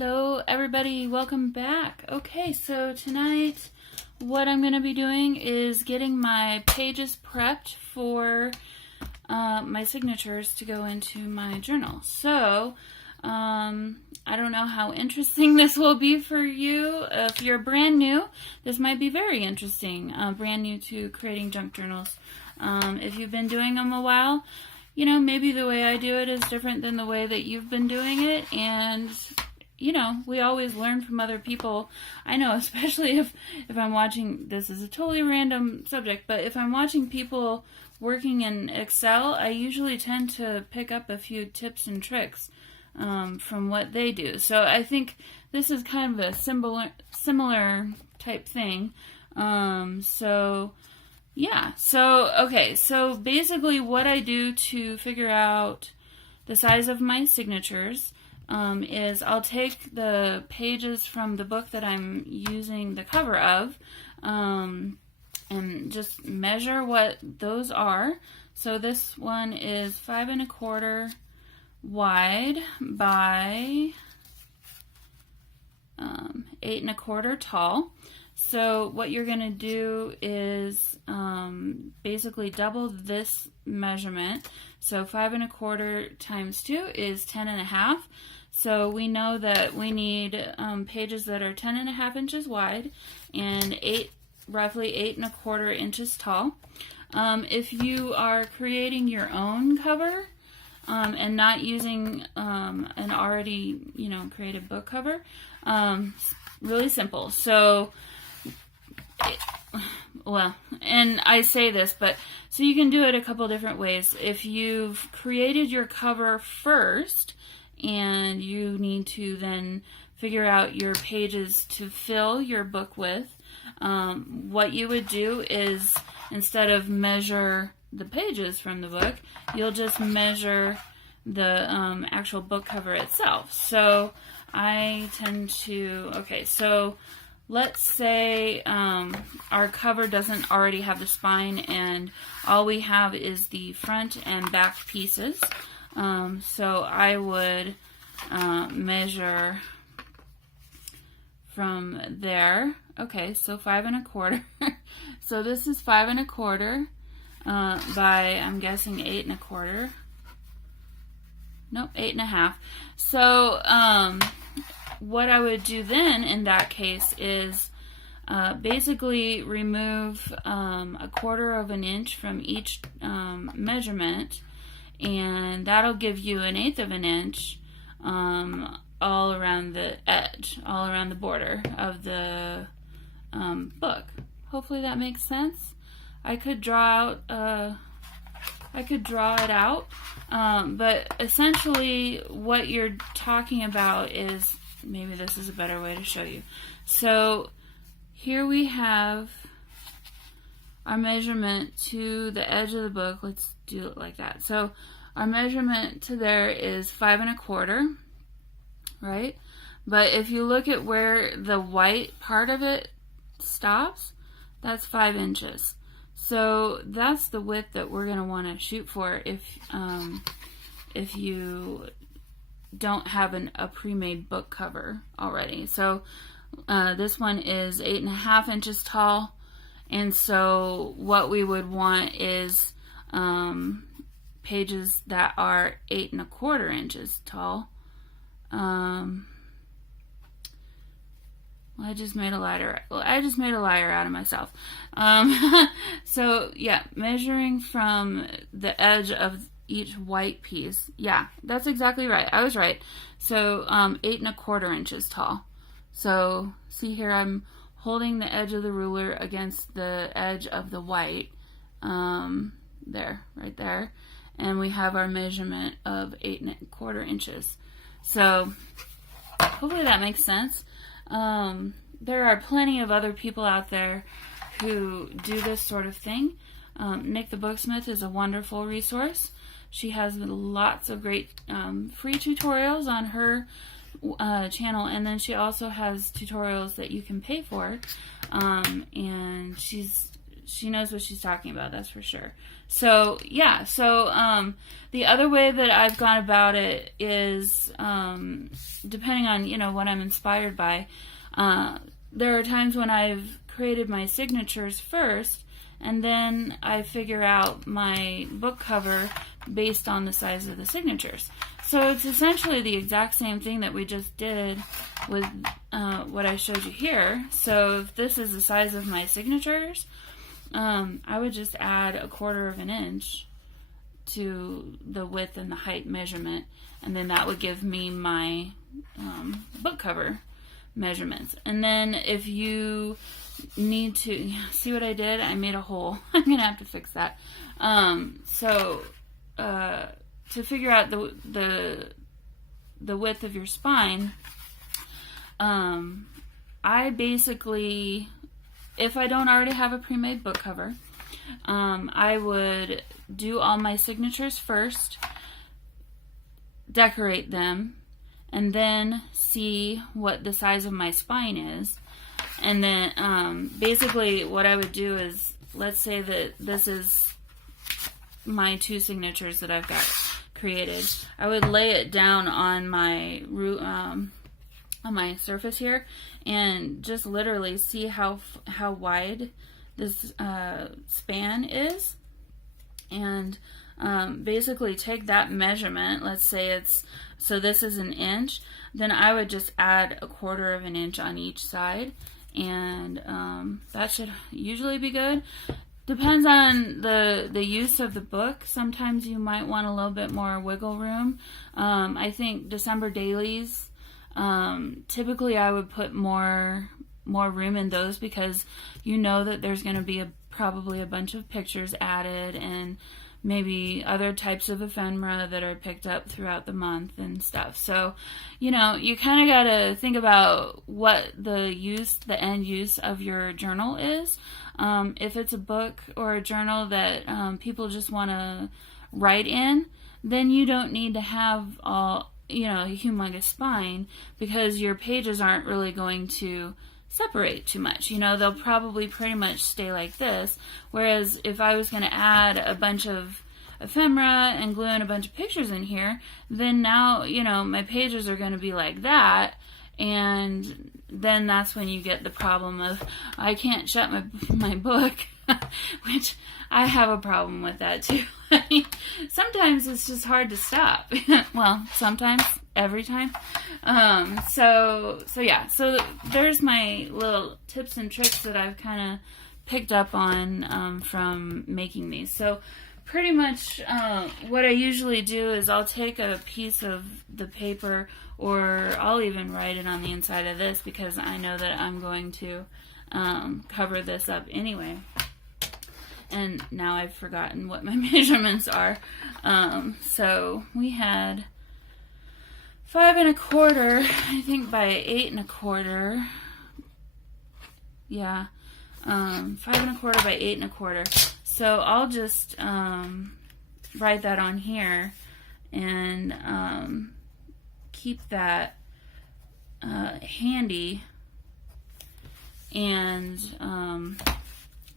Hello everybody, welcome back. Okay, so tonight what I'm going to be doing is getting my pages prepped for my signatures to go into my journal. So, I don't know how interesting this will be for you. If you're brand new, this might be very interesting, brand new to creating junk journals. If you've been doing them a while, you know, maybe the way I do it is different than the way that you've been doing it, and you know, we always learn from other people. I know, especially if I'm watching, this is a totally random subject, but if I'm watching people working in Excel, I usually tend to pick up a few tips and tricks from what they do. So I think this is kind of a similar type thing. Yeah, okay, so basically what I do to figure out the size of my signatures is I'll take the pages from the book that I'm using the cover of and just measure what those are. So this one is 5 1/4 wide by 8 1/4 tall. So what you're going to do is basically double this measurement. So 5 1/4 times 2 is 10 1/2. So we know that we need pages that are 10 1/2 inches wide and roughly 8 1/4 inches tall. If you are creating your own cover and not using an already, created book cover, really simple. So, and I say this, but so you can do it a couple different ways. If you've created your cover first and you need to then figure out your pages to fill your book with, what you would do is, instead of measure the pages from the book, you'll just measure the actual book cover itself. So I tend to, so let's say our cover doesn't already have the spine and all we have is the front and back pieces. So I would measure from there. Okay, so 5 1/4. So this is 5 1/4 by, I'm guessing, 8 1/4. Nope, 8 1/2. So what I would do then in that case is basically remove 1/4 of an inch from each measurement, and that'll give you 1/8 of an inch all around the edge, all around the border of the book. Hopefully that makes sense. I could draw it out, but essentially what you're talking about is, maybe this is a better way to show you. So here we have our measurement to the edge of the book. Let's do it like that. So our measurement to there is 5 1/4, right? But if you look at where the white part of it stops, that's 5 inches. So that's the width that we're going to want to shoot for if you don't have a pre-made book cover already. So this one is 8 1/2 inches tall, and so what we would want is pages that are 8 1/4 inches tall. I just made a liar out of myself. So yeah, measuring from the edge of each white piece. Yeah, that's exactly right. I was right. So 8 1/4 inches tall. So see here, I'm holding the edge of the ruler against the edge of the white. There, right there. And we have our measurement of 8 1/4 inches. So hopefully that makes sense. There are plenty of other people out there who do this sort of thing. Nick the Booksmith is a wonderful resource. She has lots of great free tutorials on her channel, and then she also has tutorials that you can pay for. And she knows what she's talking about, that's for sure. So yeah, so the other way that I've gone about it is depending on what I'm inspired by. There are times when I've created my signatures first, and then I figure out my book cover based on the size of the signatures. So it's essentially the exact same thing that we just did with what I showed you here. So if this is the size of my signatures, I would just add 1/4 of an inch to the width and the height measurement, and then that would give me my book cover measurements. And then if you need to see what I did, I made a hole. I'm gonna have to fix that. To figure out the width of your spine, I basically, if I don't already have a pre-made book cover, I would do all my signatures first, decorate them, and then see what the size of my spine is. And then basically what I would do is, let's say that this is my 2 signatures that I've got created. I would lay it down on my on my surface here and just literally see how wide this span is, and basically take that measurement. Let's say so this is 1 inch, then I would just add 1/4 of an inch on each side, and that should usually be good. Depends on the use of the book. Sometimes you might want a little bit more wiggle room. I think December dailies, typically I would put more room in those, because you know that there's going to be probably a bunch of pictures added, and maybe other types of ephemera that are picked up throughout the month and stuff. So, you kind of got to think about what the end use of your journal is. If it's a book or a journal that people just want to write in, then you don't need to have a humongous spine, because your pages aren't really going to separate too much. They'll probably pretty much stay like this. Whereas if I was going to add a bunch of ephemera and glue in a bunch of pictures in here, then now, my pages are going to be like that. And then that's when you get the problem of, I can't shut my book, which I have a problem with that too. Sometimes it's just hard to stop. Well, sometimes, every time. So yeah, so there's my little tips and tricks that I've kind of picked up on from making these. So pretty much what I usually do is I'll take a piece of the paper, or I'll even write it on the inside of this, because I know that I'm going to cover this up anyway. And now I've forgotten what my measurements are. So we had 5 1/4, I think, by 8 1/4. Yeah, 5 1/4 by 8 1/4. So I'll just write that on here and keep that handy. And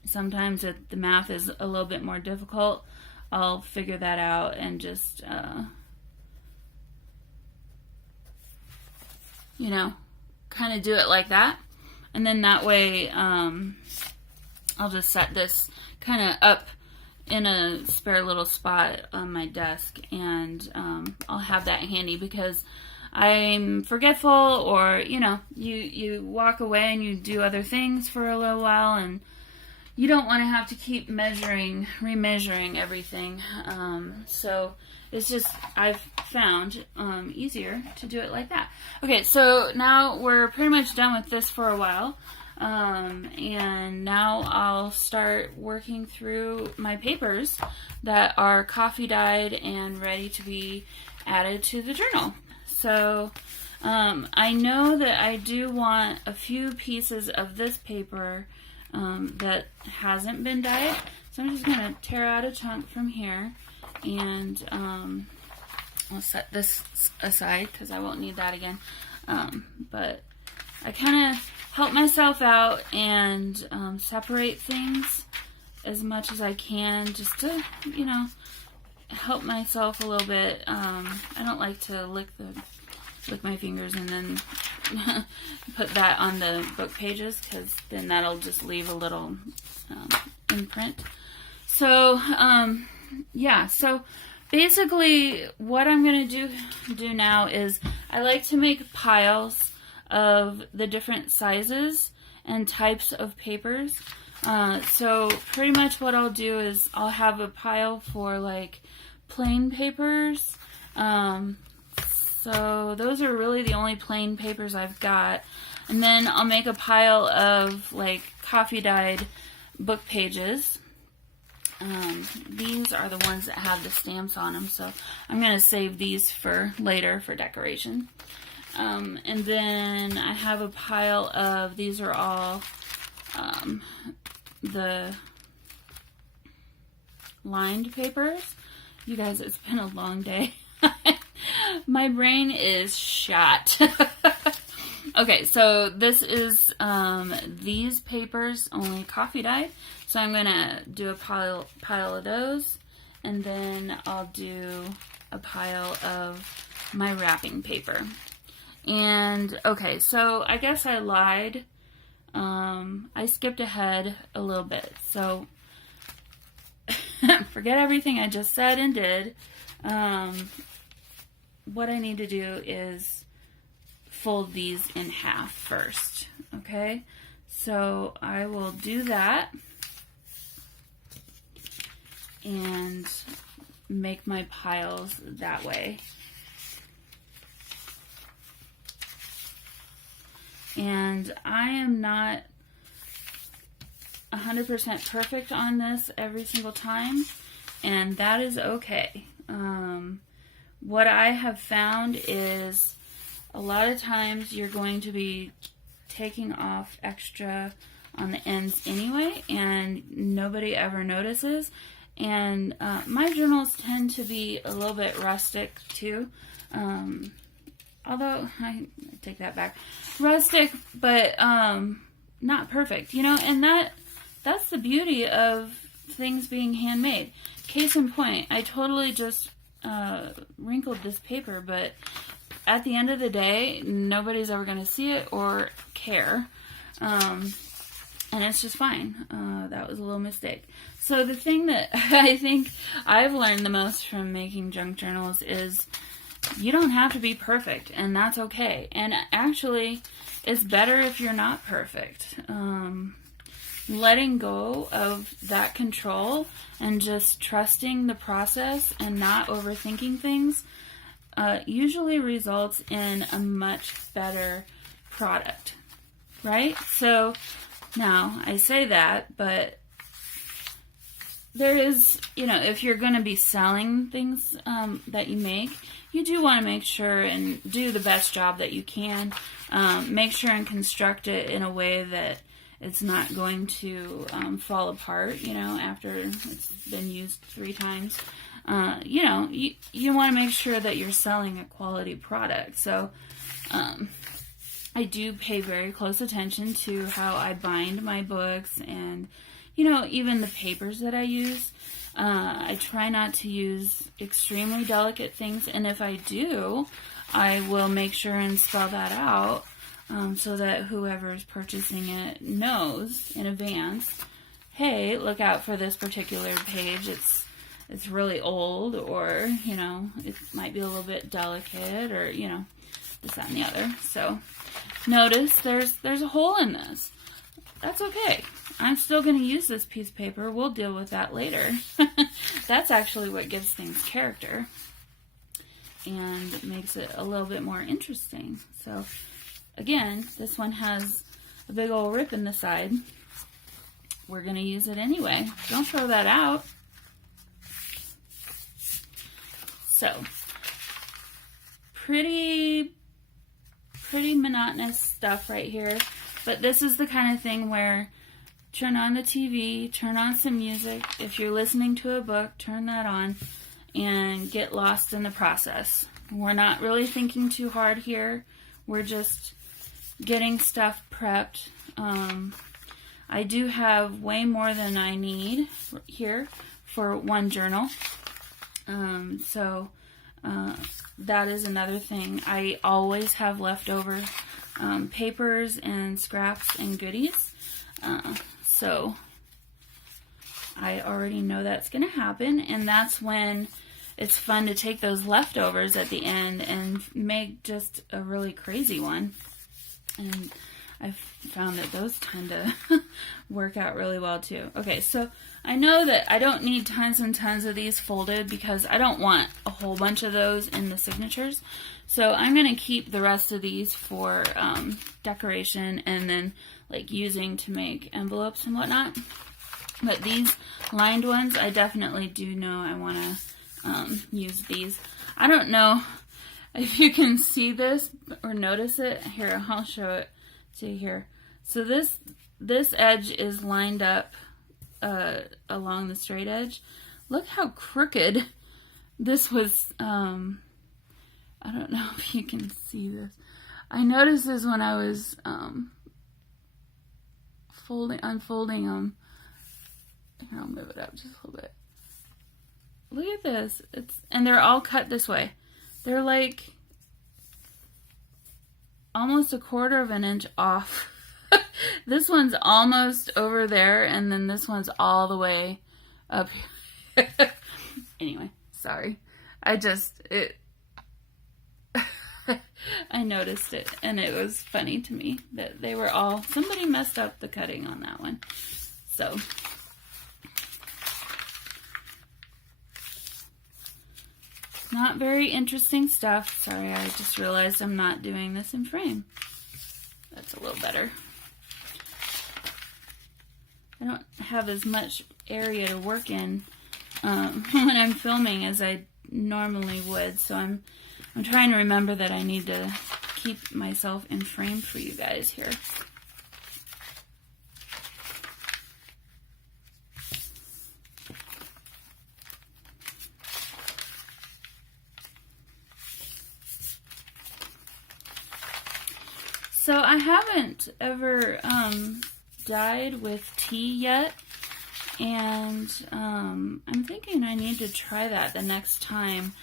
sometimes if the math is a little bit more difficult, I'll figure that out and just kind of do it like that. And then that way I'll just set this kind of up in a spare little spot on my desk, and I'll have that handy, because I'm forgetful, or you walk away and you do other things for a little while, and you don't want to have to keep remeasuring everything. So it's just, I've found easier to do it like that. Okay, so now we're pretty much done with this for a while. And now I'll start working through my papers that are coffee dyed and ready to be added to the journal. So I know that I do want a few pieces of this paper that hasn't been dyed. So I'm just going to tear out a chunk from here, and I'll set this aside because I won't need that again. But I kind of help myself out and separate things as much as I can just to, you know, help myself a little bit. I don't like to lick my fingers and then put that on the book pages, because then that'll just leave a little imprint. So, yeah, so basically what I'm going to do now is I like to make piles of the different sizes and types of papers. So pretty much what I'll do is I'll have a pile for like plain papers. So those are really the only plain papers I've got. And then I'll make a pile of like coffee dyed book pages. These are the ones that have the stamps on them, so I'm going to save these for later for decoration. And then I have a pile of, these are all the lined papers. You guys, it's been a long day. My brain is shot. Okay, so this is these papers, only coffee dyed. So I'm going to do a pile of those, and then I'll do a pile of my wrapping paper. And, okay, so I guess I lied. I skipped ahead a little bit. So, forget everything I just said and did. What I need to do is fold these in half first, okay? So I will do that and make my piles that way. And I am not 100% perfect on this every single time, and that is okay. What I have found is a lot of times you're going to be taking off extra on the ends anyway, and nobody ever notices. And my journals tend to be a little bit rustic too. Although, I take that back. Rustic, but not perfect, you know, and that's the beauty of things being handmade. Case in point, I totally just wrinkled this paper, but at the end of the day, nobody's ever going to see it or care. And it's just fine. That was a little mistake. So the thing that I think I've learned the most from making junk journals is you don't have to be perfect, and that's okay. And actually, it's better if you're not perfect. Letting go of that control and just trusting the process and not overthinking things usually results in a much better product, right? So now I say that, but there is, you know, if you're going to be selling things that you make, you do want to make sure and do the best job that you can. Make sure and construct it in a way that it's not going to fall apart, you know, after it's been used 3 times. You know, you want to make sure that you're selling a quality product. So I do pay very close attention to how I bind my books and, you know, even the papers that I use. I try not to use extremely delicate things, and if I do, I will make sure and spell that out so that whoever is purchasing it knows in advance, hey, look out for this particular page. It's really old, or, you know, it might be a little bit delicate, or, you know, this, that, and the other. So notice there's a hole in this. That's okay. I'm still going to use this piece of paper. We'll deal with that later. That's actually what gives things character and makes it a little bit more interesting. So again, this one has a big old rip in the side. We're going to use it anyway. Don't throw that out. So, pretty monotonous stuff right here. But this is the kind of thing where turn on the TV, turn on some music. If you're listening to a book, turn that on and get lost in the process. We're not really thinking too hard here. We're just getting stuff prepped. I do have way more than I need here for one journal. So that is another thing. I always have leftover papers and scraps and goodies. So I already know that's going to happen, and that's when it's fun to take those leftovers at the end and make just a really crazy one. And I've found that those tend to work out really well too. Okay, so I know that I don't need tons and tons of these folded because I don't want a whole bunch of those in the signatures. So I'm going to keep the rest of these for decoration and then like using to make envelopes and whatnot. But these lined ones, I definitely do know I want to use these. I don't know if you can see this or notice it. Here, I'll show it to you here. So this edge is lined up along the straight edge. Look how crooked this was. I don't know if you can see this. I noticed this when I was unfolding them. Here, I'll move it up just a little bit. Look at this. And they're all cut this way. They're like almost 1/4 of an inch off. This one's almost over there, and then this one's all the way up here. Anyway, sorry. I noticed it, and it was funny to me that they were all, somebody messed up the cutting on that one. So, not very interesting stuff. Sorry, I just realized I'm not doing this in frame. That's a little better. I don't have as much area to work in when I'm filming as I normally would, so I'm trying to remember that I need to keep myself in frame for you guys here. So I haven't ever dyed with tea yet, and I'm thinking I need to try that the next time.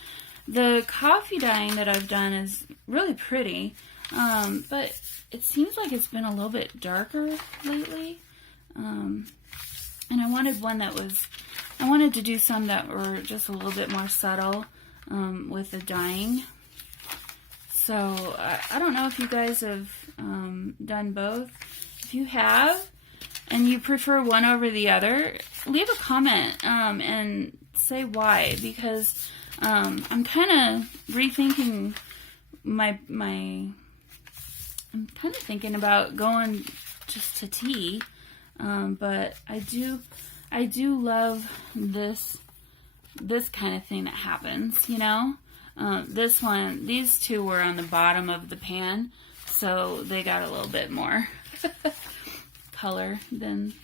The coffee dyeing that I've done is really pretty, but it seems like it's been a little bit darker lately, and I wanted one that was, I wanted to do some that were just a little bit more subtle with the dyeing. So I don't know if you guys have done both. If you have, and you prefer one over the other, leave a comment and say why, because I'm kind of rethinking I'm kind of thinking about going just to tea, but I do love this kind of thing that happens, you know. These two were on the bottom of the pan, so they got a little bit more color than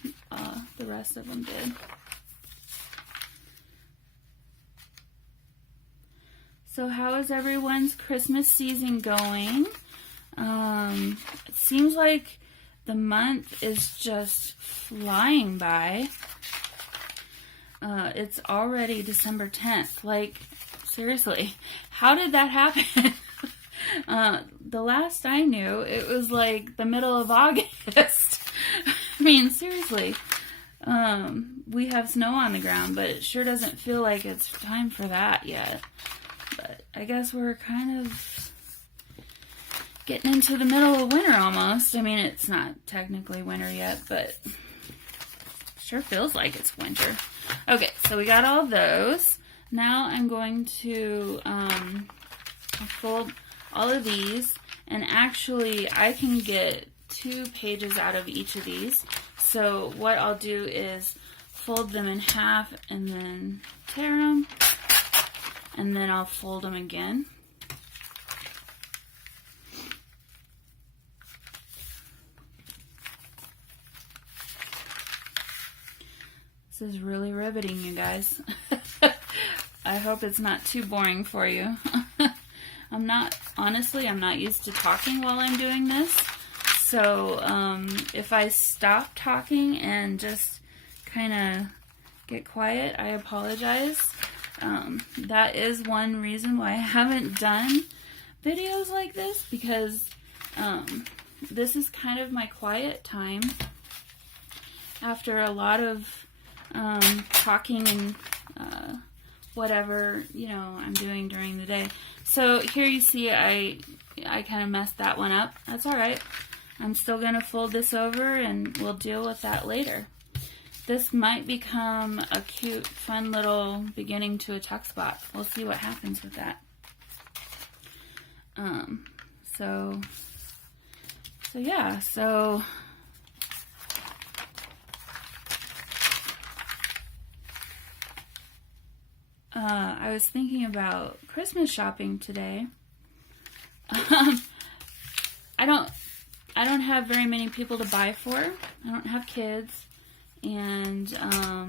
the rest of them did. So how is everyone's Christmas season going? It seems like the month is just flying by. It's already December 10th. Like, seriously, how did that happen? The last I knew, it was like the middle of August. I mean, seriously. We have snow on the ground, but it sure doesn't feel like it's time for that yet. But I guess we're kind of getting into the middle of winter almost. I mean, it's not technically winter yet, but it sure feels like it's winter. Okay, so we got all those. Now I'm going to fold all of these, and actually I can get 2 pages out of each of these. So what I'll do is fold them in half and then tear them, and then I'll fold them again. This is really riveting, you guys. I hope it's not too boring for you. I'm not used to talking while I'm doing this, So if I stop talking and just kind of get quiet, I apologize. That is one reason why I haven't done videos like this, because this is kind of my quiet time after a lot of talking and whatever, you know, I'm doing during the day. So here you see I kind of messed that one up. That's alright. I'm still going to fold this over and we'll deal with that later. This might become a cute, fun little beginning to a tuck spot. We'll see what happens with that. So yeah, so I was thinking about Christmas shopping today. I don't have very many people to buy for. I don't have kids, and I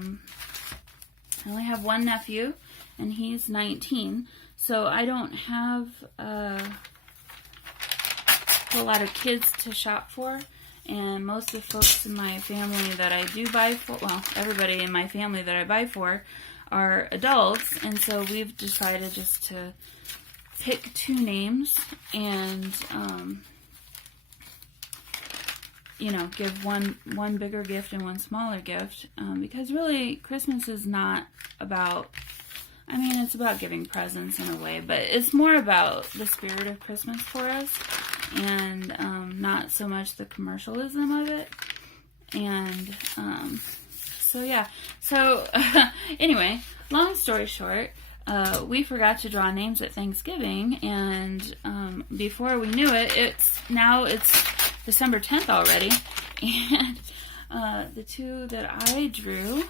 only have one nephew, and he's 19. So I don't have a lot of kids to shop for, and most of the folks in my family that I do buy for, well, everybody in my family that I buy for are adults, and so we've decided just to pick two names and you know, give one bigger gift and one smaller gift, because really Christmas is not about, I mean, it's about giving presents in a way, but it's more about the spirit of Christmas for us, and not so much the commercialism of it. And so yeah, so anyway, long story short, we forgot to draw names at Thanksgiving, and before we knew it, it's December 10th already, and the two that I drew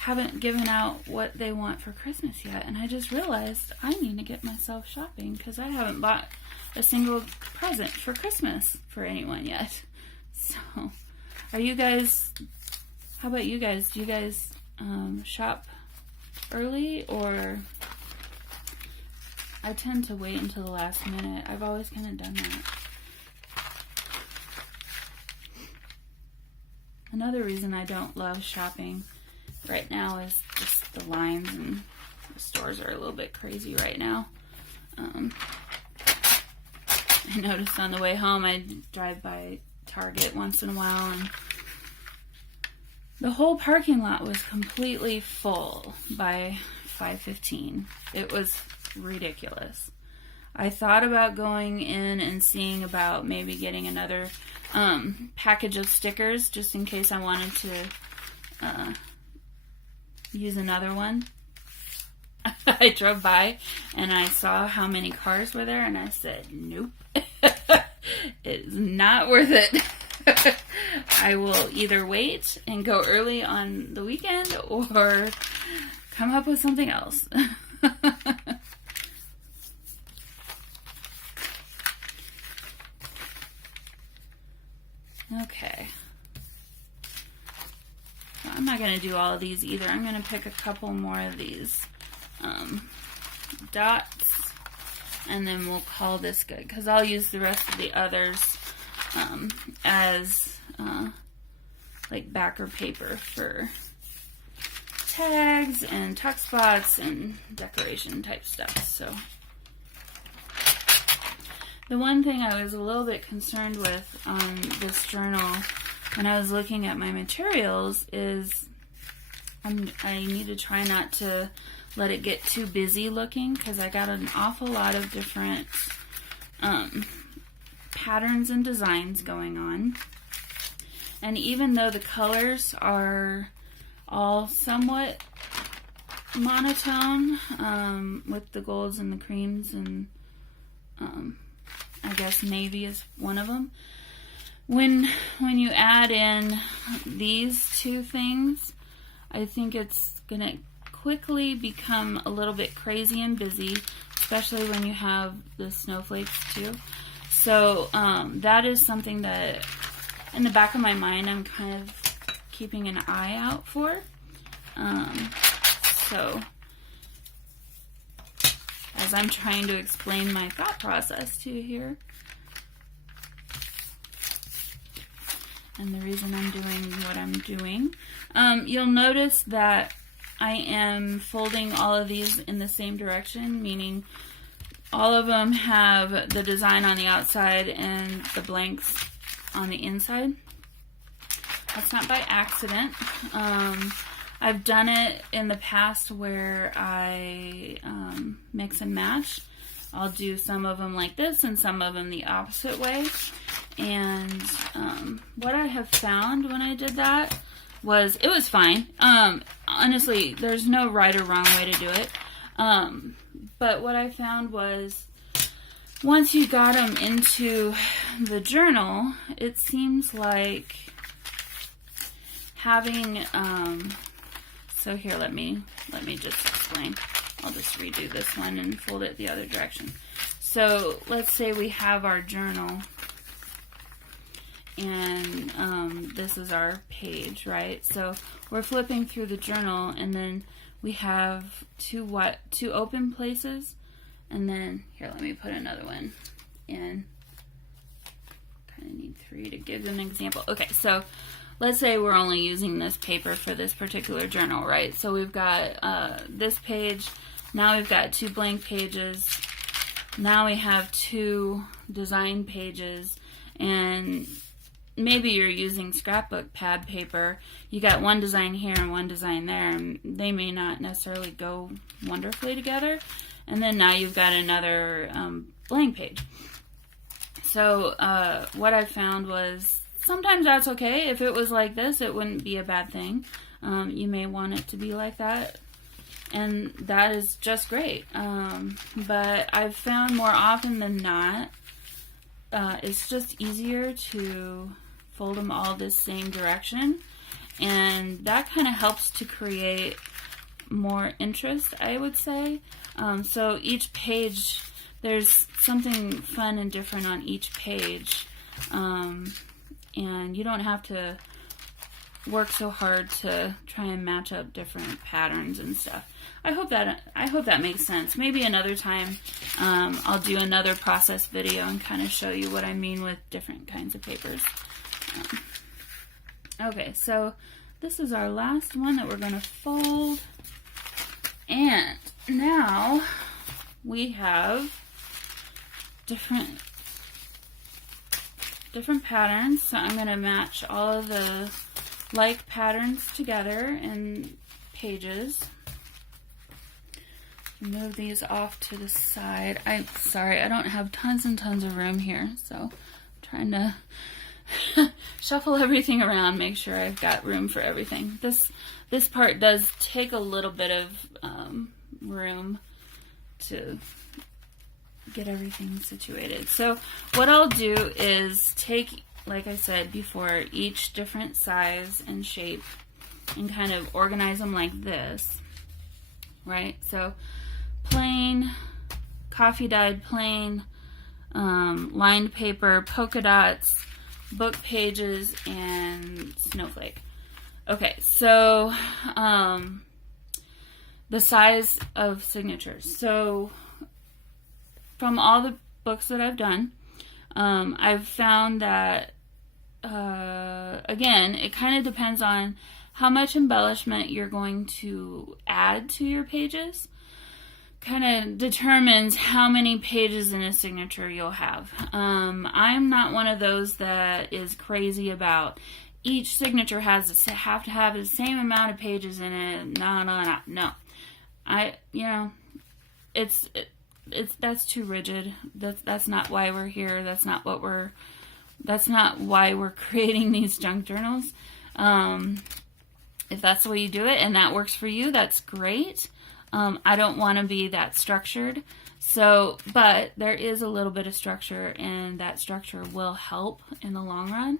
haven't given out what they want for Christmas yet, and I just realized I need to get myself shopping because I haven't bought a single present for Christmas for anyone yet. So, are you guys, how about you guys? Do you guys shop early, or I tend to wait until the last minute? I've always kind of done that. Another reason I don't love shopping right now is just the lines, and the stores are a little bit crazy right now. I noticed on the way home, I drive by Target once in a while, and the whole parking lot was completely full by 5:15. It was ridiculous. I thought about going in and seeing about maybe getting another package of stickers just in case I wanted to use another one. I drove by and I saw how many cars were there, and I said, nope, it's not worth it. I will either wait and go early on the weekend or come up with something else. Okay. So I'm not going to do all of these either. I'm going to pick a couple more of these dots, and then we'll call this good, because I'll use the rest of the others as like backer paper for tags and tuck spots and decoration type stuff. So the one thing I was a little bit concerned with on this journal when I was looking at my materials is I need to try not to let it get too busy looking, because I got an awful lot of different patterns and designs going on. And even though the colors are all somewhat monotone, with the golds and the creams, and I guess navy is one of them, when you add in these two things, I think it's gonna quickly become a little bit crazy and busy, especially when you have the snowflakes too. So that is something that in the back of my mind I'm kind of keeping an eye out for. So as I'm trying to explain my thought process to you here. and the reason I'm doing what I'm doing. You'll notice that I am folding all of these in the same direction, meaning all of them have the design on the outside and the blanks on the inside. That's not by accident. I've done it in the past where I mix and match. I'll do some of them like this and some of them the opposite way. And what I have found when I did that was, it was fine. Honestly, there's no right or wrong way to do it. But what I found was, once you got them into the journal, it seems like having, so here, let me just explain. I'll just redo this one and fold it the other direction. So let's say we have our journal, and this is our page, right? So we're flipping through the journal, and then we have two open places, and then here, let me put another one in. Kind of need 3 to give an example. Okay, so let's say we're only using this paper for this particular journal, right? So we've got this page. Now we've got 2 blank pages. Now we have 2 design pages, and maybe you're using scrapbook pad paper. You got one design here and one design there, and they may not necessarily go wonderfully together. And then now you've got another blank page. So what I found was, sometimes that's okay. If it was like this, it wouldn't be a bad thing. You may want it to be like that, and that is just great. But I've found more often than not, it's just easier to fold them all this same direction, and that kind of helps to create more interest, I would say. So each page, there's something fun and different on each page, and you don't have to work so hard to try and match up different patterns and stuff. I hope that makes sense. Maybe another time I'll do another process video and kind of show you what I mean with different kinds of papers. Okay, so this is our last one that we're going to fold, and now we have different patterns. So I'm going to match all of the like patterns together in pages. Move these off to the side. I'm sorry, I don't have tons and tons of room here, so I'm trying to shuffle everything around, make sure I've got room for everything. This part does take a little bit of room to get everything situated. So what I'll do is take, like I said before, each different size and shape and kind of organize them like this, right? So plain, coffee dyed plain, lined paper, polka dots, book pages, and snowflake. Okay, so the size of signatures. So from all the books that I've done, I've found that, again, it kind of depends on how much embellishment you're going to add to your pages. Kind of determines how many pages in a signature you'll have. I'm not one of those that is crazy about each signature have to have the same amount of pages in it. No. That's too rigid. That's not why we're here. That's not why we're creating these junk journals. If that's the way you do it and that works for you, that's great. I don't want to be that structured. So, but there is a little bit of structure, and that structure will help in the long run.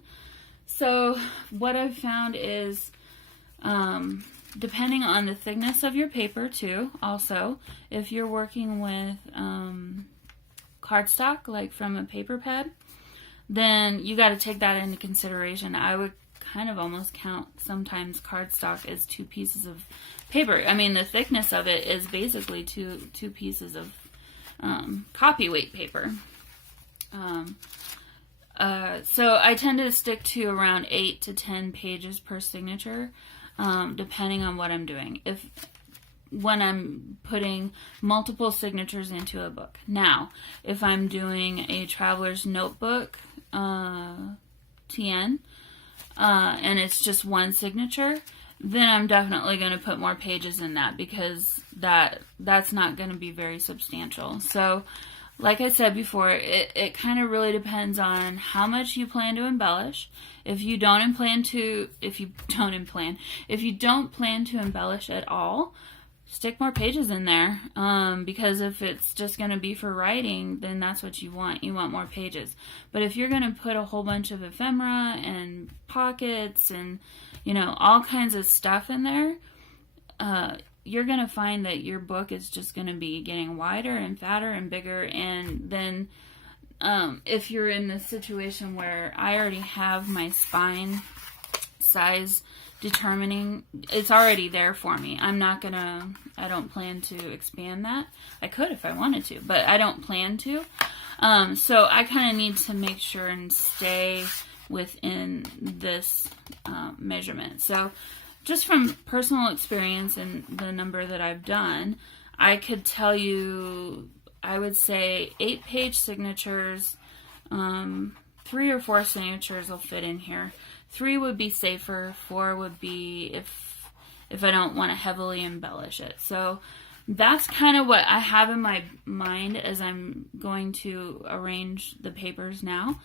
So what I've found is, depending on the thickness of your paper too, also, if you're working with cardstock, like from a paper pad, then you got to take that into consideration. I would kind of almost count sometimes cardstock as 2 pieces of paper. I mean, the thickness of it is basically two pieces of copy weight paper. So I tend to stick to around 8 to 10 pages per signature, depending on what I'm doing. When I'm putting multiple signatures into a book. Now, if I'm doing a traveler's notebook, TN, and it's just one signature, then I'm definitely going to put more pages in that, because that's not going to be very substantial. So, like I said before, it kind of really depends on how much you plan to embellish. If you don't plan to embellish at all, stick more pages in there, because if it's just going to be for writing, then that's what you want. You want more pages. But if you're going to put a whole bunch of ephemera and pockets and, all kinds of stuff in there, you're going to find that your book is just going to be getting wider and fatter and bigger. And then if you're in the situation where I already have my spine size determining, it's already there for me. I don't plan to expand that. I could if I wanted to, but I don't plan to. So I kind of need to make sure and stay within this measurement. So just from personal experience and the number that I've done, I could tell you, I would say 8-page signatures, 3 or 4 signatures will fit in here. 3 would be safer. 4 would be if I don't want to heavily embellish it. So that's kind of what I have in my mind as I'm going to arrange the papers now.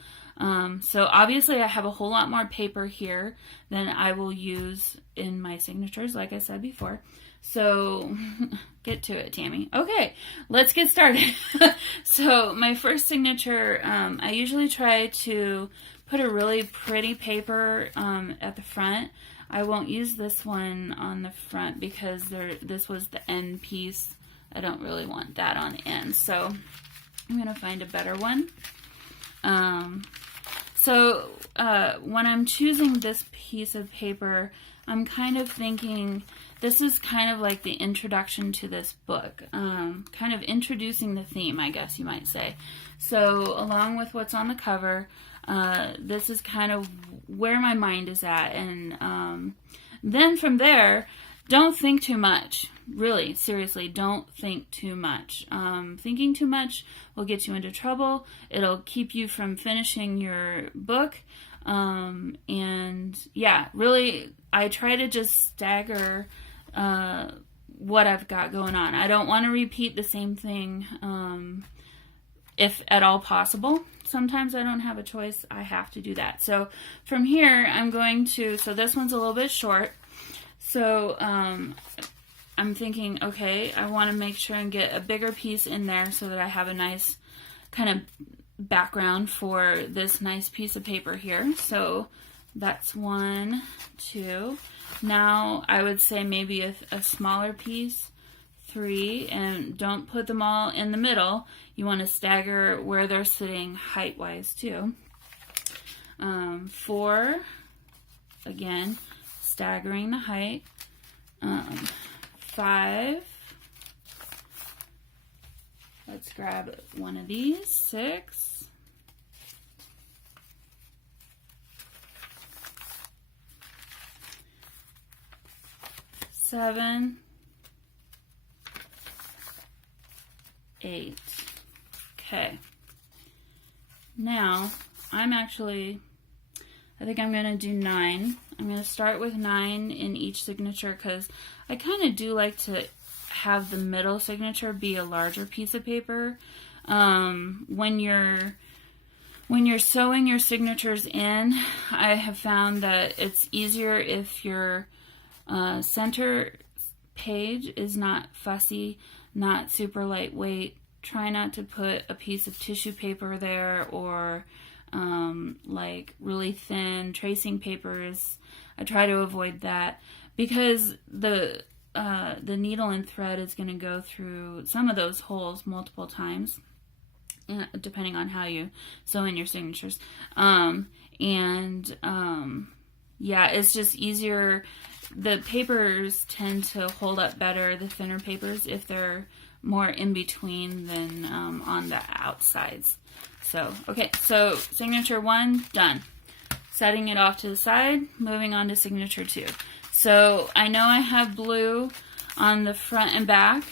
So obviously I have a whole lot more paper here than I will use in my signatures, like I said before. So get to it, Tammy. Okay, let's get started. So my first signature, I usually try to put a really pretty paper at the front. I won't use this one on the front because this was the end piece. I don't really want that on the end. So I'm going to find a better one. So when I'm choosing this piece of paper, I'm kind of thinking this is kind of like the introduction to this book, kind of introducing the theme, I guess you might say. So along with what's on the cover, this is kind of where my mind is at. And then from there, don't think too much. Really, seriously, don't think too much. Thinking too much will get you into trouble. It'll keep you from finishing your book. And yeah, really, I try to just stagger what I've got going on. I don't want to repeat the same thing if at all possible. Sometimes I don't have a choice. I have to do that. So from here, so this one's a little bit short. So I'm thinking, okay, I want to make sure and get a bigger piece in there so that I have a nice kind of background for this nice piece of paper here. So that's 1, 2. Now I would say maybe a smaller piece, 3, and don't put them all in the middle. You want to stagger where they're sitting height-wise too. 4, again, staggering the height. 5, let's grab one of these. 6, 7, 8. Okay. Now, I think I'm going to do 9. I'm going to start with 9 in each signature because I kind of do like to have the middle signature be a larger piece of paper. When you're sewing your signatures in, I have found that it's easier if your center page is not fussy, not super lightweight. Try not to put a piece of tissue paper there or like really thin tracing papers. I try to avoid that because the needle and thread is going to go through some of those holes multiple times, depending on how you sew in your signatures. Yeah, it's just easier. The papers tend to hold up better, the thinner papers, if they're more in between than on the outsides. So, okay, so signature 1, done. Setting it off to the side, moving on to signature 2. So I know I have blue on the front and back,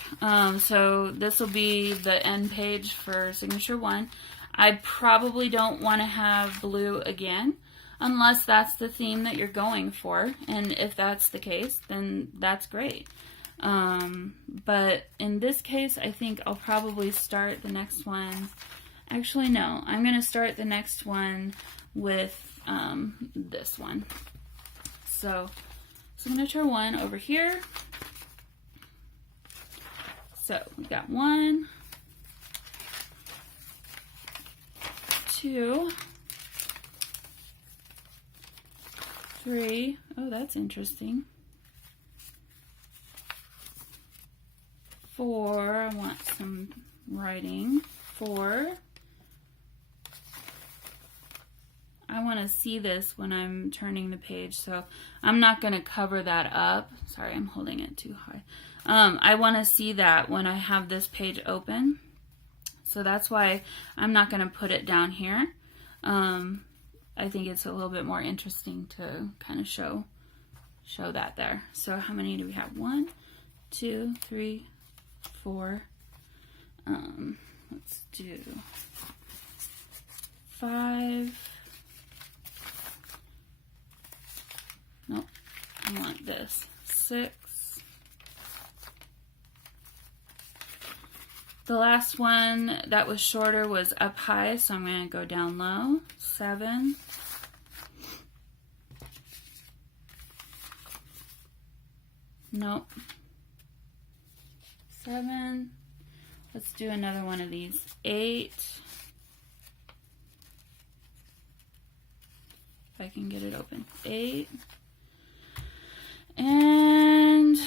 so this will be the end page for signature 1. I probably don't want to have blue again, unless that's the theme that you're going for, and if that's the case, then that's great. But in this case, I think I'll probably start the next one. Actually, no, I'm going to start the next one with this one. So, signature 1 over here. So, we've got 1, 2, 3. Oh, that's interesting. 4. I want some writing. 4. I want to see this when I'm turning the page, so I'm not going to cover that up. Sorry, I'm holding it too high. I want to see that when I have this page open, so that's why I'm not going to put it down here. I think it's a little bit more interesting to kind of show that there. So how many do we have? 1, 2, 3, 4. Let's do 5. Nope, I want this. 6. The last one that was shorter was up high, so I'm going to go down low. 7. Nope. 7. Let's do another one of these. 8. If I can get it open. 8. And,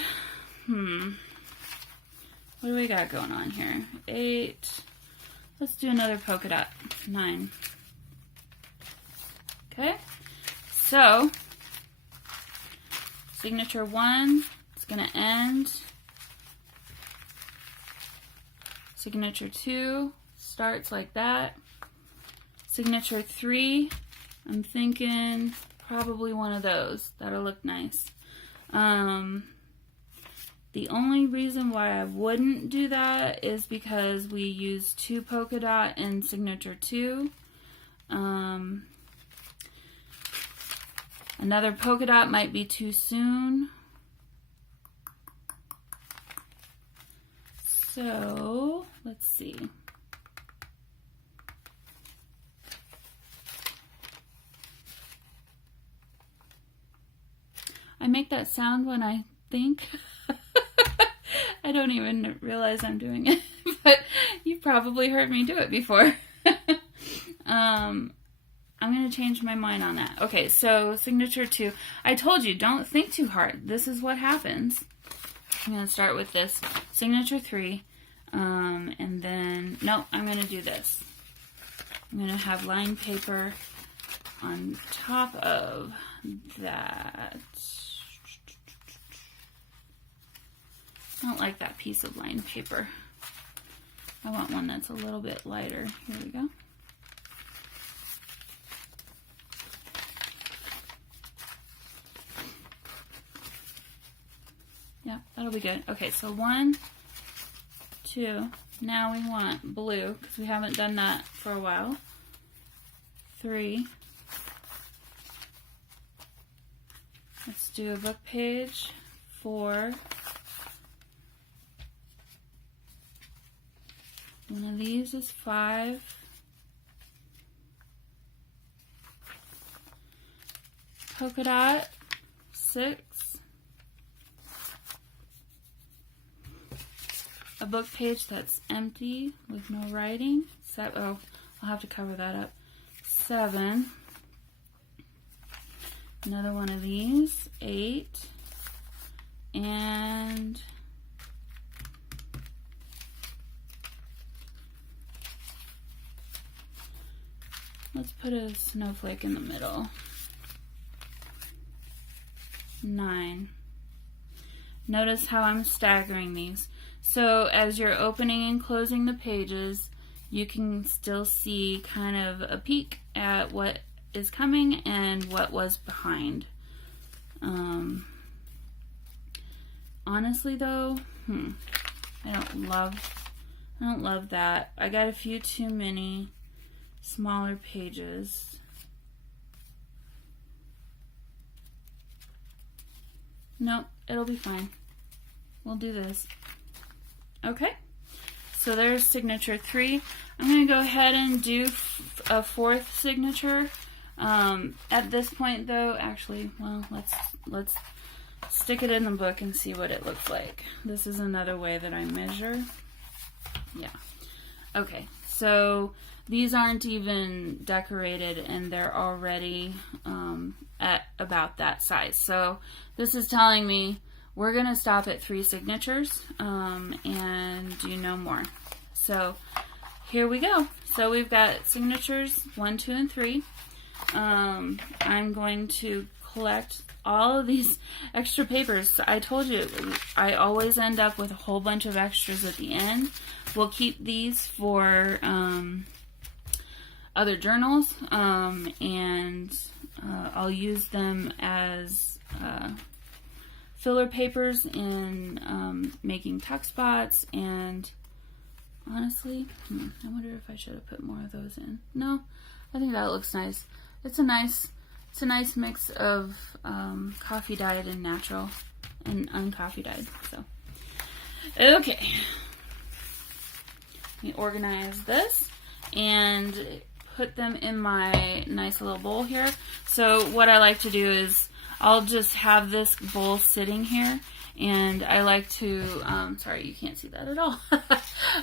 what do we got going on here? 8. Let's do another polka dot. 9. Okay. So, signature 1 is going to end. Signature 2 starts like that. Signature 3, I'm thinking probably one of those. That'll look nice. The only reason why I wouldn't do that is because we use 2 polka dot in signature 2. Another polka dot might be too soon. So, let's see. I make that sound when I think. I don't even realize I'm doing it, but you've probably heard me do it before. I'm going to change my mind on that. Okay, so signature 2. I told you, don't think too hard. This is what happens. I'm going to start with this. Signature 3. And then, no, I'm going to do this. I'm going to have lined paper on top of that. I don't like that piece of lined paper. I want one that's a little bit lighter. Here we go. Yeah, that'll be good. Okay, so 1, 2. Now we want blue, because we haven't done that for a while. 3. Let's do a book page. 4. One of these is 5. Polka dot, 6. A book page that's empty with no writing. Oh, I'll have to cover that up. 7. Another one of these. 8. And let's put a snowflake in the middle. 9. Notice how I'm staggering these. So as you're opening and closing the pages, you can still see kind of a peek at what is coming and what was behind. Honestly though, I don't love that. I got a few too many smaller pages. Nope, it'll be fine. We'll do this. Okay, so there's signature 3. I'm going to go ahead and do a 4th signature. At this point though, actually, well, let's stick it in the book and see what it looks like. This is another way that I measure. Yeah. Okay, so these aren't even decorated and they're already at about that size. So this is telling me we're going to stop at 3 signatures and do no more. So here we go. So we've got signatures 1, 2, and 3. I'm going to collect all of these extra papers. I told you I always end up with a whole bunch of extras at the end. We'll keep these for other journals, and I'll use them as filler papers in making tuck spots. And honestly, I wonder if I should have put more of those in. No, I think that looks nice. It's a nice mix of coffee dyed and natural and uncoffee dyed. So, okay, let me organize this and put them in my nice little bowl here. So what I like to do is I'll just have this bowl sitting here, and I like to, sorry, you can't see that at all.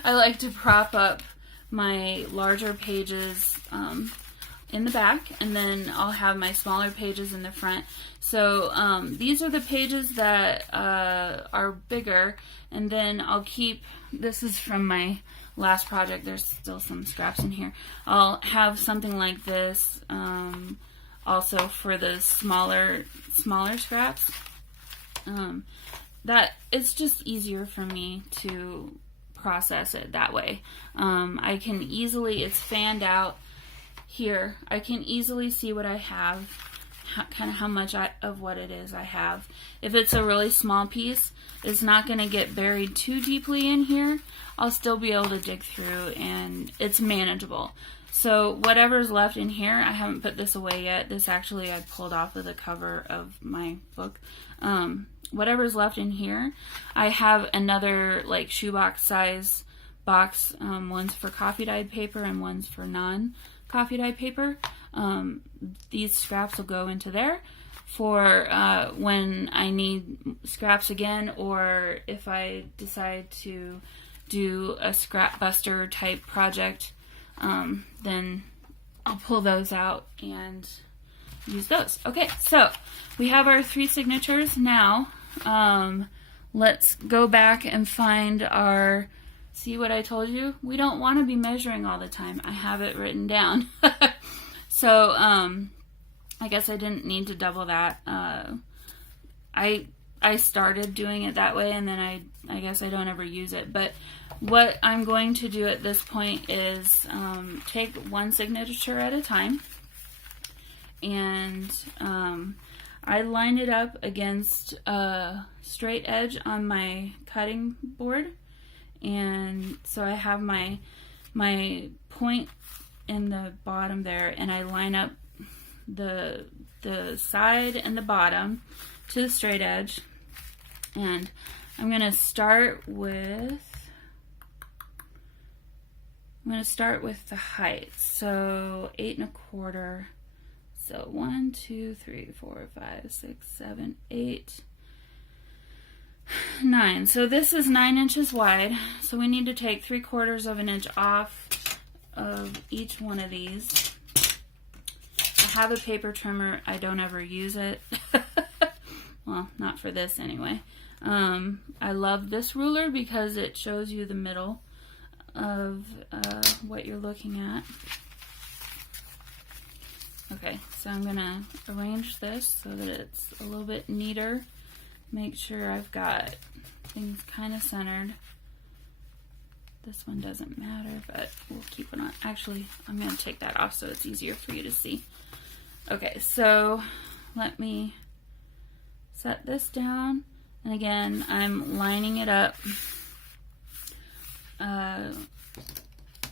I like to prop up my larger pages in the back, and then I'll have my smaller pages in the front. So these are the pages that are bigger, and then I'll keep, this is from my last project, there's still some scraps in here. I'll have something like this also for the smaller scraps. That it's just easier for me to process it that way. I can easily, it's fanned out here. I can easily see what I have, kind of how much of what it is I have. If it's a really small piece, it's not going to get buried too deeply in here. I'll still be able to dig through, and it's manageable. So whatever's left in here, I haven't put this away yet. This actually I pulled off of the cover of my book. Whatever's left in here, I have another like shoebox size box. One's for coffee dyed paper and one's for non-coffee dyed paper. These scraps will go into there for when I need scraps again, or if I decide to do a scrap buster type project, then I'll pull those out and use those. Okay, so we have our 3 signatures now. Let's go back and find our, see what I told you? We don't want to be measuring all the time. I have it written down. So, I guess I didn't need to double that. I started doing it that way, and then I guess I don't ever use it. But what I'm going to do at this point is take one signature at a time, and I line it up against a straight edge on my cutting board, and so I have my point in the bottom there, and I line up the side and the bottom to the straight edge. And I'm going to start with the height. So 8 1/4. So 1, 2, 3, 4, 5, 6, 7, 8, 9. So this is 9 inches wide. So we need to take 3/4 of an inch off of each one of these. I have a paper trimmer. I don't ever use it. Well, not for this anyway. I love this ruler because it shows you the middle of what you're looking at. Okay, so I'm gonna arrange this so that it's a little bit neater. Make sure I've got things kind of centered. This one doesn't matter, but we'll keep it on. Actually, I'm going to take that off so it's easier for you to see. Okay, so let me set this down. And again, I'm lining it up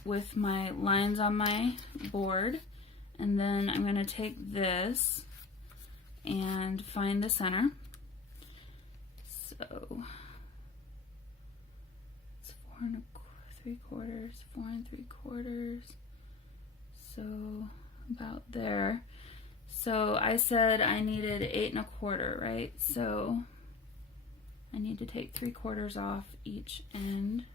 with my lines on my board. And then I'm going to take this and find the center. So it's 4 3/4, 4 3/4. So about there. So I said I needed 8 1/4, right? So I need to take 3/4 off each end.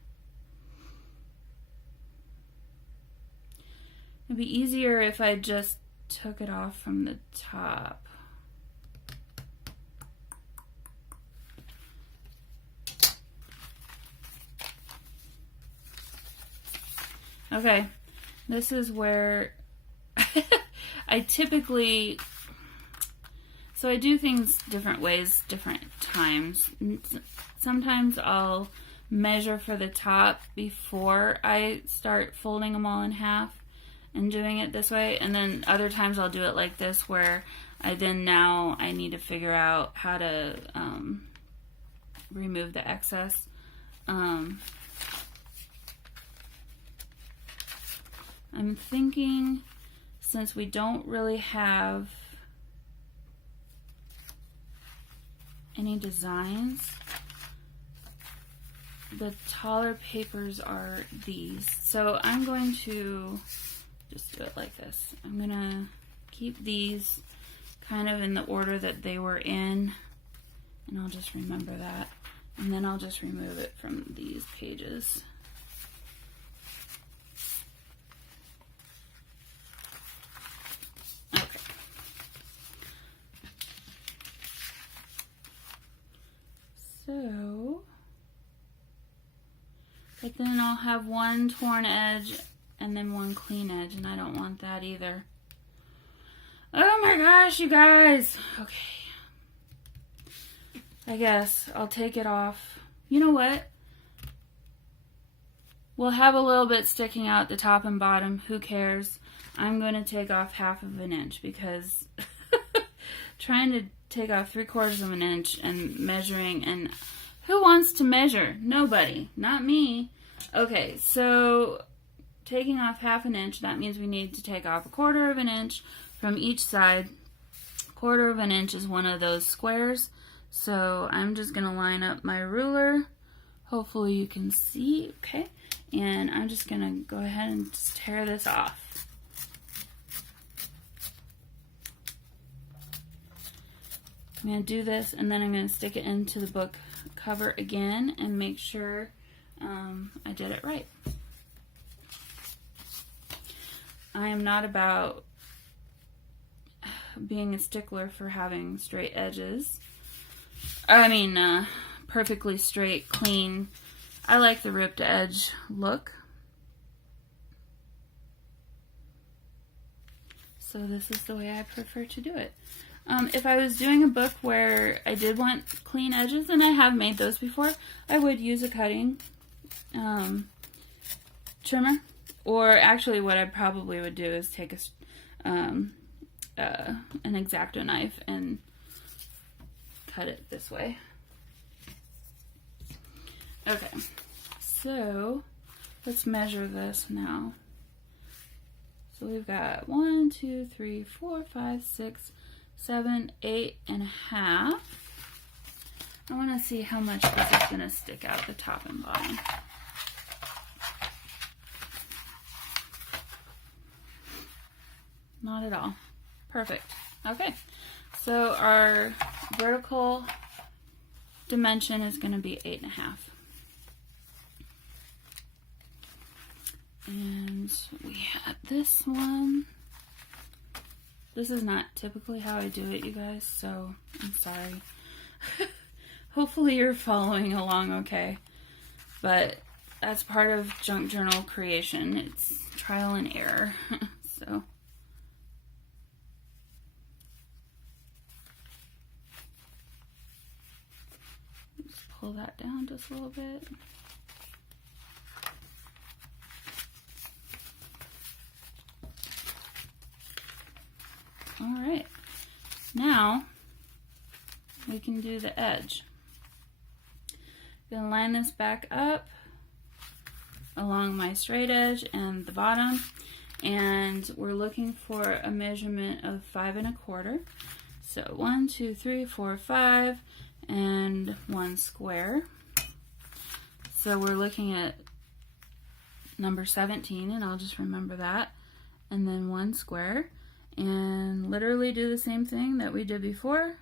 It'd be easier if I just took it off from the top. Okay, this is where I typically, so I do things different ways, different times. Sometimes I'll measure for the top before I start folding them all in half and doing it this way, and then other times I'll do it like this where I need to figure out how to remove the excess. I'm thinking, since we don't really have any designs, the taller papers are these. So I'm going to just do it like this. I'm gonna keep these kind of in the order that they were in, and I'll just remember that. And then I'll just remove it from these pages. So, but then I'll have one torn edge and then one clean edge, and I don't want that either. Oh my gosh, you guys. Okay. I guess I'll take it off. You know what? We'll have a little bit sticking out the top and bottom. Who cares? I'm going to take off 1/2 inch because trying to take off 3/4 inch and measuring, and who wants to measure? Nobody. Not me. Okay, so taking off 1/2 inch, that means we need to take off 1/4 inch from each side. 1/4 inch is one of those squares. So I'm just going to line up my ruler. Hopefully you can see. Okay. And I'm just going to go ahead and just tear this off. I'm going to do this, and then I'm going to stick it into the book cover again and make sure I did it right. I am not about being a stickler for having straight edges. I mean, perfectly straight, clean. I like the ripped edge look. So this is the way I prefer to do it. If I was doing a book where I did want clean edges, and I have made those before, I would use a cutting trimmer. Or actually what I probably would do is take an X-Acto knife and cut it this way. Okay, so let's measure this now. So we've got 1, 2, 3, 4, 5, 6, 7, 8.5. I want to see how much this is going to stick out the top and bottom. Not at all. Perfect. Okay, so our vertical dimension is going to be 8.5. And we had this one. This is not typically how I do it, you guys, so I'm sorry. Hopefully you're following along okay. But that's part of junk journal creation. It's trial and error. So just pull that down just a little bit. Now we can do the edge. I'm going to line this back up along my straight edge and the bottom, and we're looking for a measurement of 5 1/4. So 1, 2, 3, 4, 5, and 1 square. So we're looking at number 17, and I'll just remember that, and then 1 square, and literally do the same thing that we did before,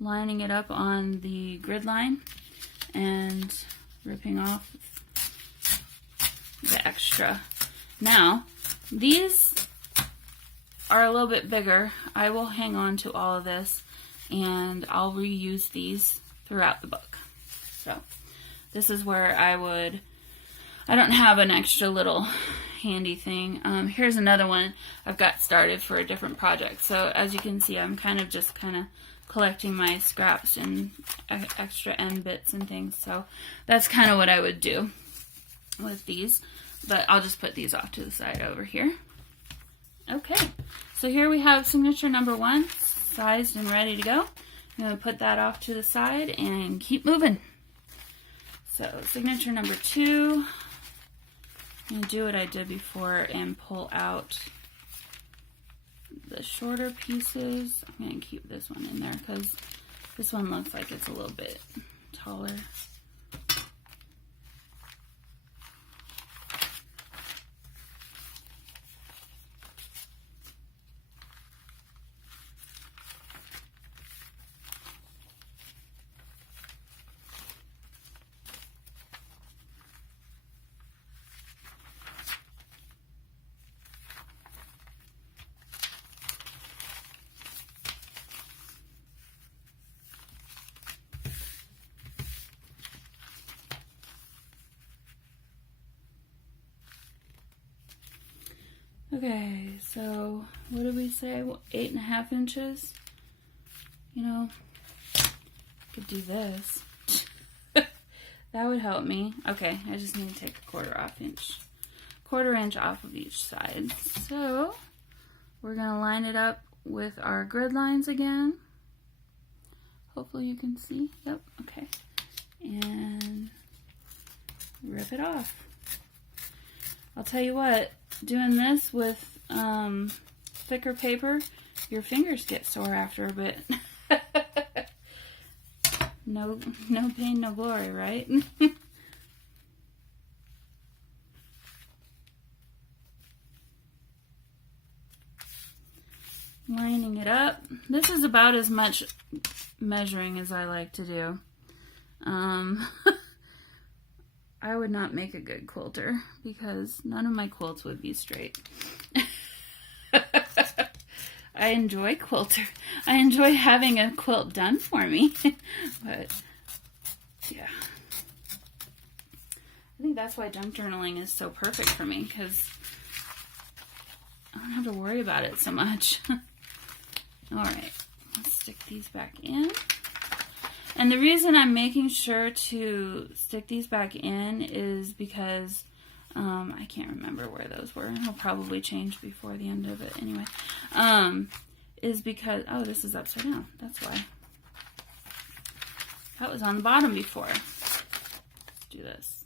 lining it up on the grid line and ripping off the extra. Now, these are a little bit bigger. I will hang on to all of this, and I'll reuse these throughout the book. So this is where I don't have an extra little handy thing. Here's another one I've got started for a different project. So as you can see, I'm kind of collecting my scraps and extra end bits and things. So that's kind of what I would do with these. But I'll just put these off to the side over here. Okay, so here we have signature number 1, sized and ready to go. I'm going to put that off to the side and keep moving. So signature number 2, I'm going to do what I did before and pull out the shorter pieces. I'm going to keep this one in there because this one looks like it's a little bit taller. Okay, so what did we say? 8.5 inches? You know, could do this. That would help me. Okay, I just need to take a quarter inch off of each side. So we're gonna line it up with our grid lines again. Hopefully you can see. Yep, okay. And rip it off. I'll tell you what, doing this with thicker paper, your fingers get sore after a bit. No pain, no glory, right? Lining it up. This is about as much measuring as I like to do. I would not make a good quilter because none of my quilts would be straight. I enjoy quilter. I enjoy having a quilt done for me. But yeah. I think that's why junk journaling is so perfect for me, because I don't have to worry about it so much. Alright, let's stick these back in. And the reason I'm making sure to stick these back in is because I can't remember where those were. It'll probably change before the end of it anyway. Is because, oh, this is upside down. That's why. That was on the bottom before. Let's do this.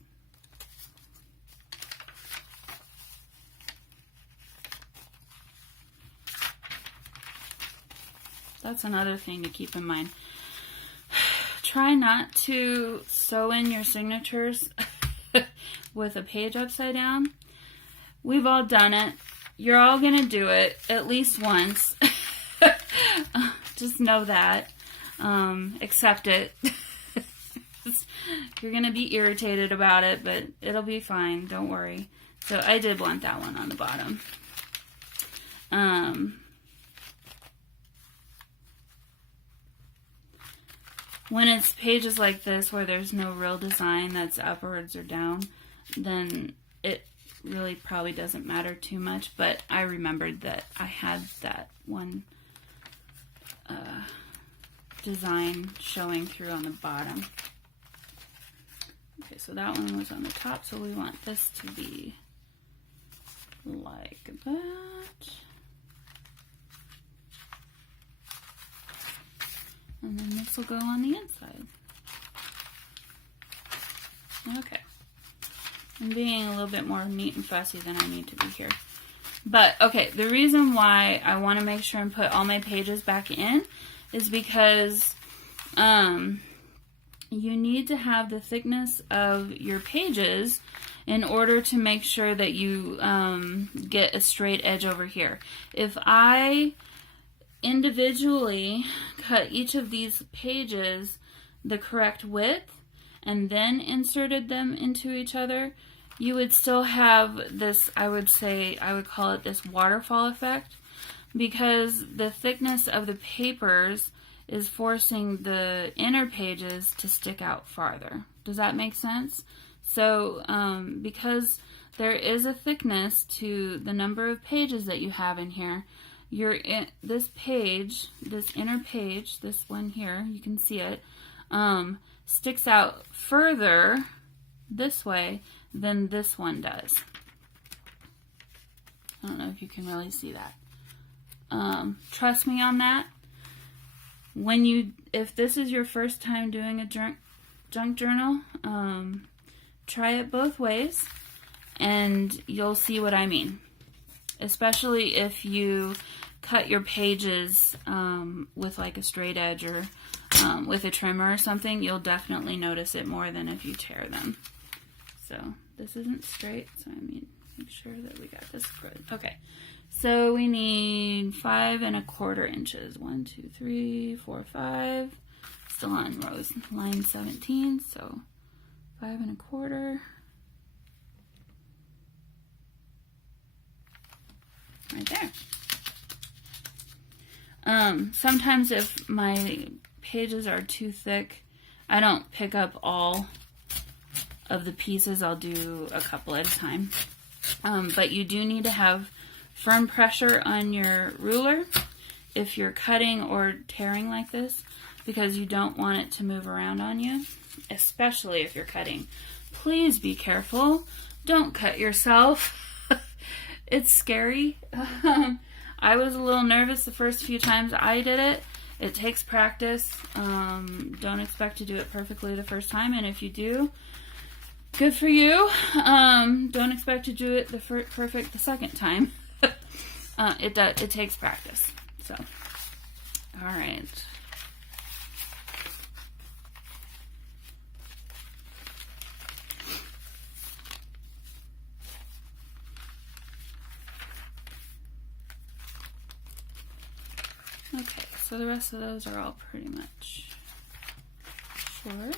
That's another thing to keep in mind. Try not to sew in your signatures with a page upside down. We've all done it. You're all going to do it at least once. Just know that. Accept it. You're going to be irritated about it, but it'll be fine. Don't worry. So I did want that one on the bottom. When it's pages like this where there's no real design that's upwards or down, then it really probably doesn't matter too much. But I remembered that I had that one design showing through on the bottom. Okay, so that one was on the top, so we want this to be like that. And then this will go on the inside. Okay. I'm being a little bit more neat and fussy than I need to be here. But, okay, the reason why I want to make sure and put all my pages back in is because you need to have the thickness of your pages in order to make sure that you get a straight edge over here. If I individually cut each of these pages the correct width and then inserted them into each other, you would still have this, I would call it this waterfall effect, because the thickness of the papers is forcing the inner pages to stick out farther. Does that make sense? So because there is a thickness to the number of pages that you have in here, this page, this inner page, this one here, you can see it, sticks out further this way than this one does. I don't know if you can really see that. Trust me on that. If this is your first time doing a junk journal, try it both ways and you'll see what I mean. Especially if you cut your pages with like a straight edge or with a trimmer or something, you'll definitely notice it more than if you tear them. So this isn't straight, so I mean, make sure that we got this good. Okay, so we need 5 1/4 inches. 1, 2, 3, 4, 5. Still on line 17, so 5 1/4. Right there. Sometimes if my pages are too thick, I don't pick up all of the pieces. I'll do a couple at a time. But you do need to have firm pressure on your ruler if you're cutting or tearing like this, because you don't want it to move around on you, especially if you're cutting. Please be careful. Don't cut yourself. It's scary. I was a little nervous the first few times I did it. It takes practice. Don't expect to do it perfectly the first time, and if you do, good for you. Don't expect to do it perfect the second time. It takes practice. So, all right. Okay, so the rest of those are all pretty much short.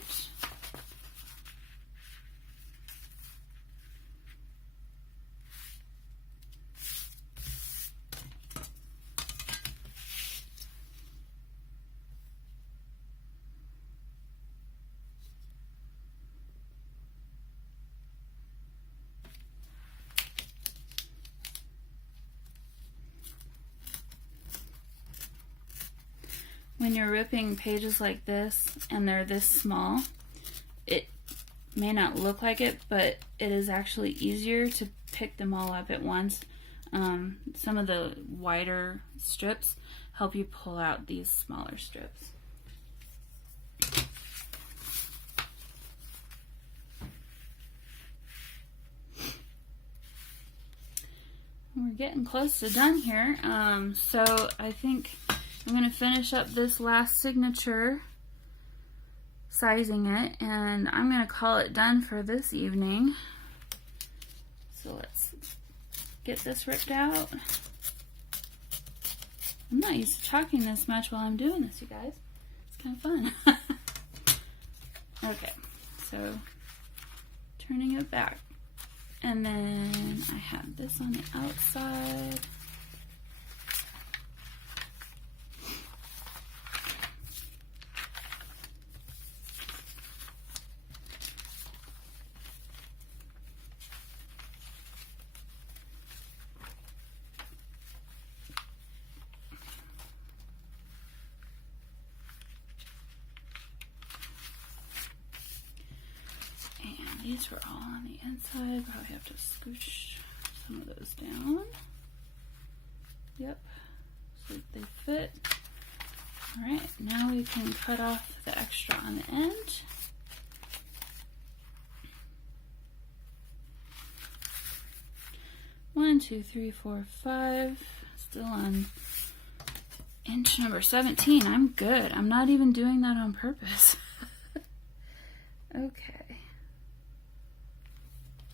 When you're ripping pages like this and they're this small, it may not look like it, but it is actually easier to pick them all up at once. Some of the wider strips help you pull out these smaller strips. We're getting close to done here, so I think I'm going to finish up this last signature, sizing it, and I'm going to call it done for this evening. So let's get this ripped out. I'm not used to talking this much while I'm doing this, you guys. It's kind of fun. Okay, so turning it back. And then I have this on the outside. These were all on the inside. Probably have to scooch some of those down. Yep, so they fit. Alright, now we can cut off the extra on the end. One, two, three, four, five. Still on inch number 17. I'm good. I'm not even doing that on purpose. Okay.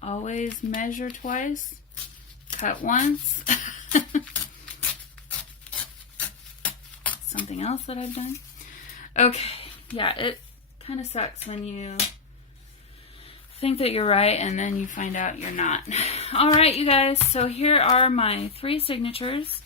Always measure twice. Cut once. Something else that I've done. Okay. Yeah, it kind of sucks when you think that you're right and then you find out you're not. Alright, you guys, so here are my 3 signatures.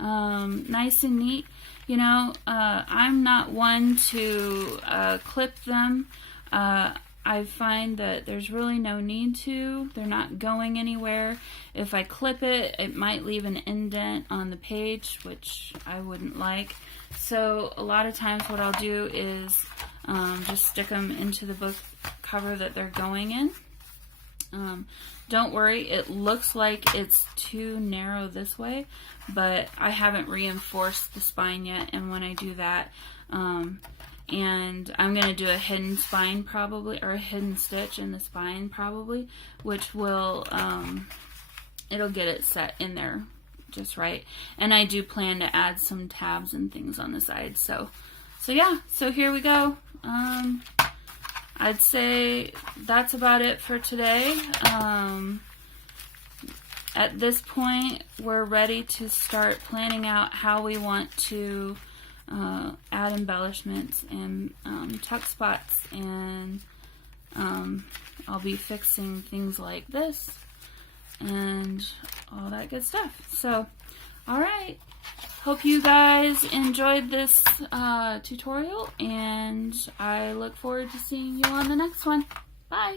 Nice and neat. You know, I'm not one to clip them. I find that there's really no need to. They're not going anywhere. If I clip it, it might leave an indent on the page, which I wouldn't like. So a lot of times what I'll do is just stick them into the book cover that they're going in. Don't worry, it looks like it's too narrow this way, but I haven't reinforced the spine yet, and when I do that, and I'm going to do a hidden spine probably, or a hidden stitch in the spine probably, which will, it'll get it set in there just right. And I do plan to add some tabs and things on the side, so yeah, so here we go. I'd say that's about it for today. At this point, we're ready to start planning out how we want to add embellishments and tuck spots, and I'll be fixing things like this and all that good stuff. So, alright. Hope you guys enjoyed this tutorial, and I look forward to seeing you on the next one. Bye!